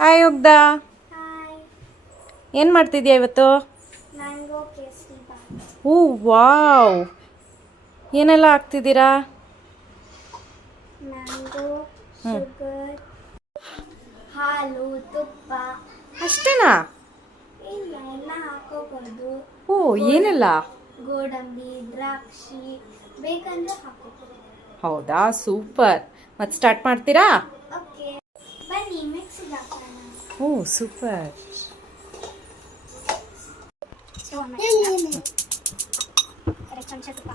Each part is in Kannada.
Hi ಒಗ್ದ, hi. ಏನು ಮಾಡ್ತಿದ್ಯಾ ಇವತ್ತು? ಮ್ಯಾಂಗೋ ಕೇಸರಿ ಬಾತ್. ಓ ವಾವ್, ಏನೆಲ್ಲ ಹಾಕ್ತಿದ್ದೀರಾ? ಮ್ಯಾಂಗೋ, ಶುಗರ್, ಹಾಲು, ತುಪ್ಪ. ಅಷ್ಟೇನಾ? ಇಲ್ಲ, ಎಲ್ಲ ಹಾಕೋಬಹುದು. ಓ, ಏನೆಲ್ಲ? ಗೋಡಂಬಿ, ದ್ರಾಕ್ಷಿ, ಬೇಕಂದ್ರೆ ಹಾಕೋಬಹುದು. ಹೌದಾ, ಸೂಪರ್. ಮತ್ತೆ ಸ್ಟಾರ್ಟ್ ಮಾಡ್ತೀರಾ? ಓಕೆ, ಬನ್ನಿ ಮಿಕ್ಸಿಗೆ ಹಾಕೋಣ. ಓ ಸೂಪರ್. ಚಮಚ ತುಪ್ಪ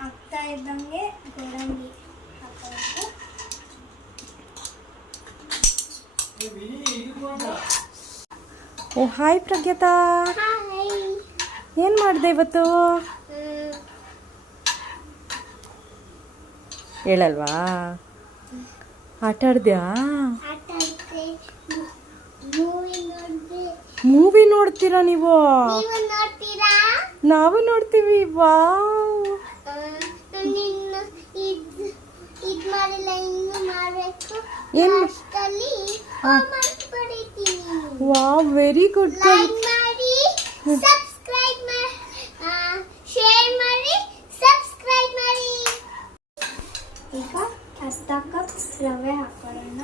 ಹಾಕ್ತಾ ಇದ್ದಂಗೆ ಗೋಡಂಬಿ ಹಾಕಬೇಕು. ಓ ಹಾಯ್ ಪ್ರಜ್ಞತಾ, ಏನು ಮಾಡಿದೆ ಇವತ್ತು? ಹೇಳಲ್ವಾ? ಆಟ ಆಡ್ದ್ಯಾ? ಮೂವಿ ನೋಡ್ತೀರಾ ನೀವು? ನಾವು ನೋಡ್ತೀವಿ. Wow, wow, very good. ಈಗ ಅರ್ಧ ಕಪ್ ರವೆ ಹಾಕೊಳ್ಳೋಣ.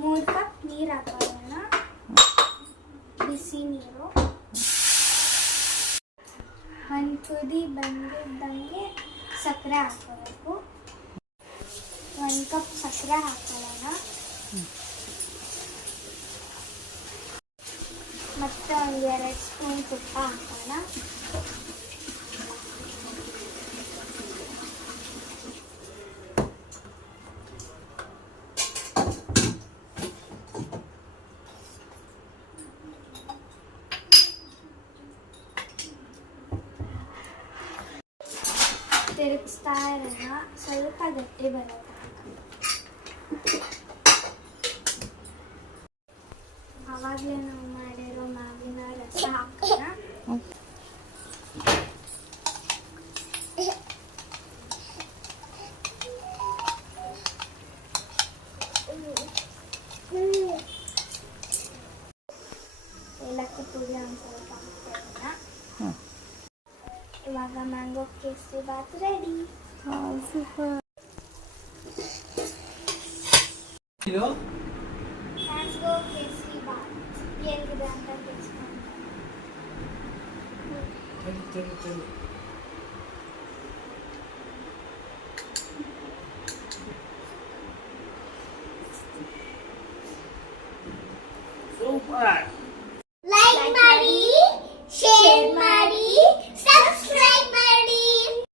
ಮೂರು ಕಪ್ ನೀರು ಹಾಕೊಳ್ಳೋಣ, ಬಿಸಿ ನೀರು. ಒಂದು ಕುದಿ ಬಂದಿದ್ದಂಗೆ ಸಕ್ಕರೆ ಹಾಕೋಬೇಕು. 1 ಕಪ್ ಸಕ್ಕರೆ ಹಾಕೊಳ್ಳೋಣ. ಮತ್ತೆ 2 ಸ್ಪೂನ್ ತುಪ್ಪ ಹಾಕೋಣ. ತಿರುಗಿಸ್ತಾ ಇರೋಣ, ಸ್ವಲ್ಪ ಗಟ್ಟಿ ಬರುತ್ತೆ. ಆವಾಗಲೇ ನಾವು ಮಾಡಿರೋ ಮಾವಿನ ರಸ ಹಾಕೋಣ. ಏಲಕ್ಕಿ ಪುಡಿ ಒಂದು ಸ್ವಲ್ಪ ಹಾಕೋಣ. ಇವಾಗ mango kesari bath ready. Super. Mango kesari bath ಹೇಗಿದೆ ಅಂತ ತಿಳಿಸ್ಕೊಂಡು. ಸೂಪರ್.